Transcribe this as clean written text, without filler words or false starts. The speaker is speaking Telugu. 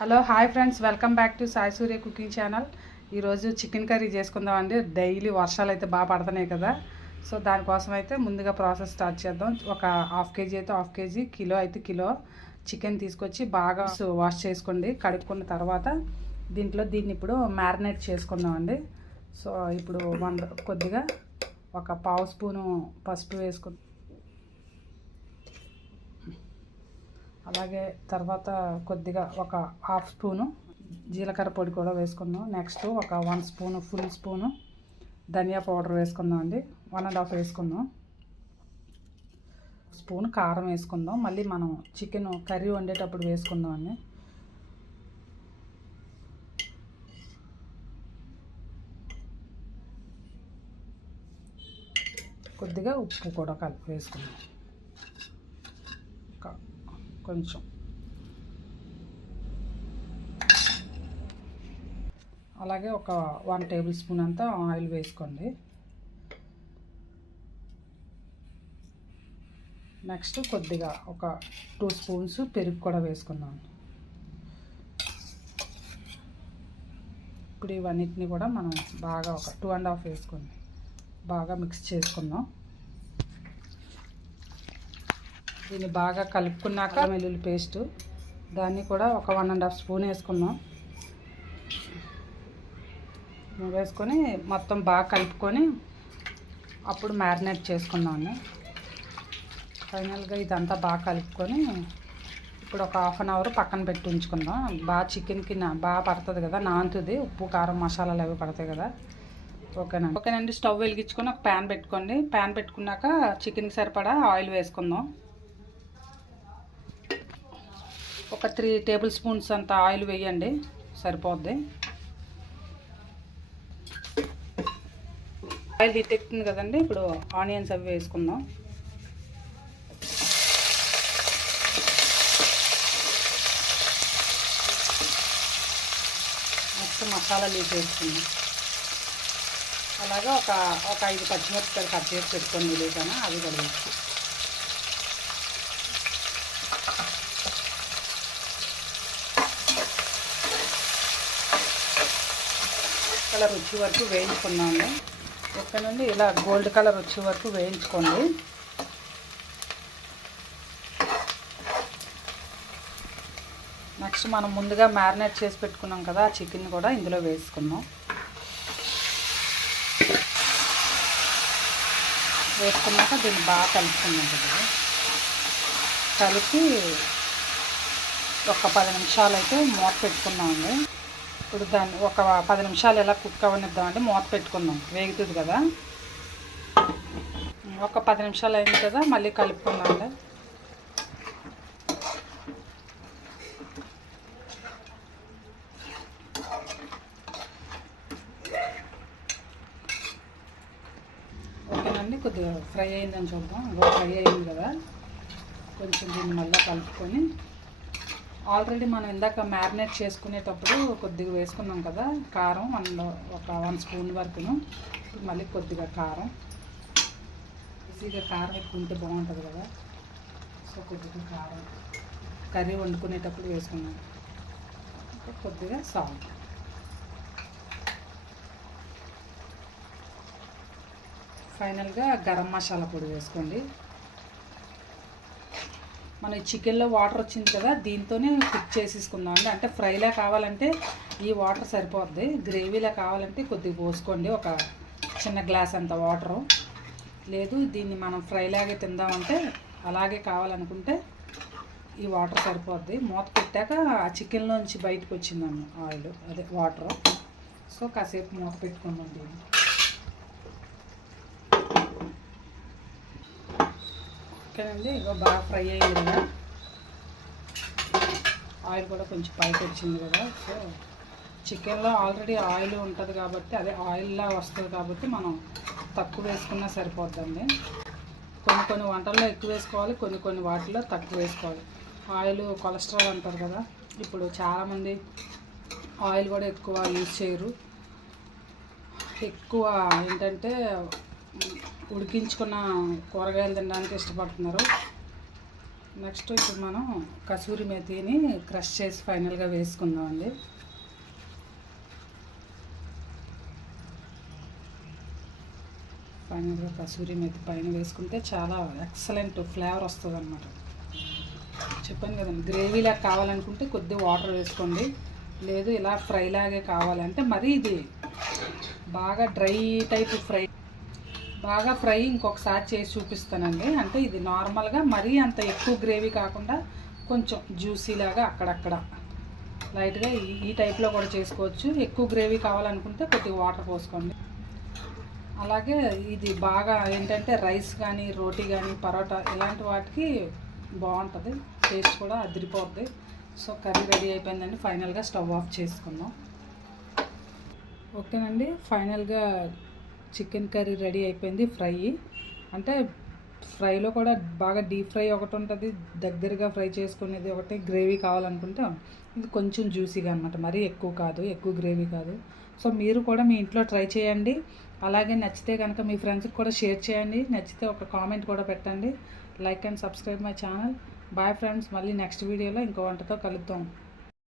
Hello hi friends, welcome back to Sai Surya cooking channel. ఈరోజు చికెన్ కర్రీ చేసుకుందామండి. డైలీ వర్షాలు అయితే బాగా పడుతున్నాయి కదా, సో దానికోసం అయితే ముందుగా ప్రాసెస్ స్టార్ట్ చేద్దాం. ఒక హాఫ్ కేజీ అయితే హాఫ్ కేజీ, కిలో అయితే కిలో చికెన్ తీసుకొచ్చి బాగా వాష్ చేసుకోండి. కడుక్కున్న తర్వాత దీన్ని ఇప్పుడు మ్యారినేట్ చేసుకుందామండి. సో ఇప్పుడు కొద్దిగా ఒక పావు స్పూను పసుపు వేసుకుందాం. అలాగే తర్వాత కొద్దిగా ఒక హాఫ్ స్పూను జీలకర్ర పొడి కూడా వేసుకుందాం. నెక్స్ట్ ఒక 1 స్పూను ఫుల్ స్పూను ధనియా పౌడర్ వేసుకుందాం అండి. 1.5 వేసుకుందాం. స్పూన్ కారం వేసుకుందాం. మళ్ళీ మనం చికెన్ కర్రీ వండేటప్పుడు వేసుకుందాం అండి. కొద్దిగా ఉప్పు కూడా కలిపి వేసుకుందాం. కొంచెం అలాగే ఒక 1 టేబుల్ స్పూన్ అంతా ఆయిల్ వేసుకోండి. నెక్స్ట్ కొద్దిగా ఒక 2 స్పూన్స్ పెరుగు కూడా వేసుకుందాం. ఇప్పుడు ఇవన్నిటిని కూడా మనం బాగా ఒక 2.5 వేసుకోండి. బాగా మిక్స్ చేసుకుందాం. దీన్ని బాగా కలుపుకున్నాక వెల్లుల్లి పేస్టు దాన్ని కూడా ఒక 1.5 స్పూన్ వేసుకుందాం. వేసుకొని మొత్తం బాగా కలుపుకొని అప్పుడు మ్యారినేట్ చేసుకుందాం. ఫైనల్గా ఇదంతా బాగా కలుపుకొని ఇప్పుడు ఒక హాఫ్ అన్ అవర్ పక్కన పెట్టి ఉంచుకుందాం. బాగా చికెన్కి బాగా పడుతుంది కదా, నానుతుంది. ఉప్పు కారం మసాలాలు అవి పడతాయి కదా. ఓకేనండి. స్టవ్ వెలిగించుకొని ఒక ప్యాన్ పెట్టుకోండి. ప్యాన్ పెట్టుకున్నాక చికెన్కి సరిపడా ఆయిల్ వేసుకుందాం. ఒక 3 టేబుల్ స్పూన్స్ అంత ఆయిల్ వేయండి, సరిపోద్ది. ఆయిల్ హీట్ ఎక్కుతుంది కదండి. ఇప్పుడు ఆనియన్స్ అవి వేసుకుందాం. నెక్స్ట్ మసాలాలు వేసుకుందాం. అలాగే ఒక 5 పచ్చిమిరపకాయలు కట్ చేసి పెట్టుకొని లేదన్నా అవి కూడా వేసుకో. కలర్ వచ్చే వరకు వేయించుకున్నాము. ఇక్కడ నుండి ఇలా గోల్డ్ కలర్ వచ్చే వరకు వేయించుకోండి. నెక్స్ట్ మనం ముందుగా మ్యారినేట్ చేసి పెట్టుకున్నాం కదా, ఆ చికెన్ కూడా ఇందులో వేసుకుందాం. వేసుకున్నాక దీన్ని బాగా కలుపుకున్నాం కదా. కలిపి ఒక 10 నిమిషాలు అయితే మూత పెట్టుకున్నామండి. ఇప్పుడు దాన్ని ఒక 10 నిమిషాలు ఎలా కుక్ అవనిద్దామండి. మూత పెట్టుకుందాం, వేగుతుంది కదా. ఒక 10 నిమిషాలు అయింది కదా, మళ్ళీ కలుపుకుందామండి. ఓకేనండి. కొద్దిగా ఫ్రై అయిందని చూద్దాం. ఫ్రై అయింది కదా, కొంచెం దీన్ని మళ్ళీ కలుపుకొని ఆల్రెడీ మనం ఇందాక మ్యారినేట్ చేసుకునేటప్పుడు కొద్దిగా వేసుకున్నాం కదా కారం, ఒక 1 స్పూన్ వరకును. మళ్ళీ కొద్దిగా కారం, ఈజీగా కారం ఎక్కువ ఉంటే బాగుంటుంది కదా. సో కొద్దిగా కారం కర్రీ వండుకునేటప్పుడు వేసుకున్నాం. కొద్దిగా సాల్ట్, ఫైనల్గా గరం మసాలా పొడి వేసుకోండి. మన చికెన్లో వాటర్ వచ్చింది కదా, దీంతోనే కుక్ చేసేసుకుందాం అండి. అంటే ఫ్రైలా కావాలంటే ఈ వాటర్ సరిపోద్ది. గ్రేవీలా కావాలంటే కొద్దిగా పోసుకోండి, ఒక చిన్న గ్లాస్ అంత వాటరు. లేదు దీన్ని మనం ఫ్రైలాగే తిందామంటే అలాగే కావాలనుకుంటే ఈ వాటర్ సరిపోద్ది. మూత పెట్టాక ఆ చికెన్లోంచి బయటకు వచ్చిందన్న ఆయిల్, అదే వాటరు. సో కాసేపు మూత పెట్టుకుందాం దీన్ని. ఓకేనండి. ఇగో బాగా ఫ్రై అయ్యింది కదా, ఆయిల్ కూడా కొంచెం పైకి వచ్చింది కదా. సో చికెన్లో ఆల్రెడీ ఆయిల్ ఉంటుంది కాబట్టి, అదే ఆయిల్లా వస్తుంది కాబట్టి మనం తక్కువ వేసుకున్నా సరిపోద్దండి. కొన్ని వంటల్లో ఎక్కువ వేసుకోవాలి, కొన్ని వాటిలో తక్కువ వేసుకోవాలి. ఆయిల్ కొలెస్ట్రాల్ అంటారు కదా, ఇప్పుడు చాలామంది ఆయిల్ కూడా ఎక్కువ యూజ్ చేయరు. ఎక్కువ ఏంటంటే ఉడికించుకున్న కూరగాయలు తినడానికి ఇష్టపడుతున్నారు. నెక్స్ట్ ఇప్పుడు మనం కసూరి మేతిని క్రష్ చేసి ఫైనల్గా వేసుకుందామండి. ఫైనల్గా కసూరి మేతి పైన వేసుకుంటే చాలా ఎక్సలెంట్ ఫ్లేవర్ వస్తుంది అనమాట. చెప్పాను కదండి, గ్రేవీలా కావాలనుకుంటే కొద్దిగా వాటర్ వేసుకోండి. లేదు ఇలా ఫ్రైలాగే కావాలంటే మరీ ఇది బాగా డ్రై టైప్ ఫ్రై, బాగా ఫ్రై ఇంకొకసారి చేసి చూపిస్తానండి. అంటే ఇది నార్మల్గా మరీ అంత ఎక్కువ గ్రేవీ కాకుండా కొంచెం జ్యూసీలాగా అక్కడక్కడ లైట్గా ఈ టైప్లో కూడా చేసుకోవచ్చు. ఎక్కువ గ్రేవీ కావాలనుకుంటే కొద్దిగా వాటర్ పోసుకోండి. అలాగే ఇది బాగా ఏంటంటే రైస్ కానీ రోటీ కానీ పరోటా ఇలాంటి వాటికి బాగుంటుంది, టేస్ట్ కూడా అదిరిపోద్ది. సో కర్రీ రెడీ అయిపోయిందండి. ఫైనల్గా స్టవ్ ఆఫ్ చేసుకుందాం. ఓకేనండి, ఫైనల్గా చికెన్ కర్రీ రెడీ అయిపోయింది. ఫ్రై అంటే ఫ్రైలో కూడా బాగా డీప్ ఫ్రై ఒకటి ఉంటుంది, దగ్గరగా ఫ్రై చేసుకునేది ఒకటి. గ్రేవీ కావాలనుకుంటే ఇది కొంచెం జ్యూసీగా అనమాట, మరీ ఎక్కువ కాదు, ఎక్కువ గ్రేవీ కాదు. సో మీరు కూడా మీ ఇంట్లో ట్రై చేయండి. అలాగే నచ్చితే కనుక మీ ఫ్రెండ్స్కి కూడా షేర్ చేయండి. నచ్చితే ఒక కామెంట్ కూడా పెట్టండి. Like and subscribe my channel. Bye friends, మళ్ళీ నెక్స్ట్ వీడియోలో ఇంకో వంటతో కలుద్దాం.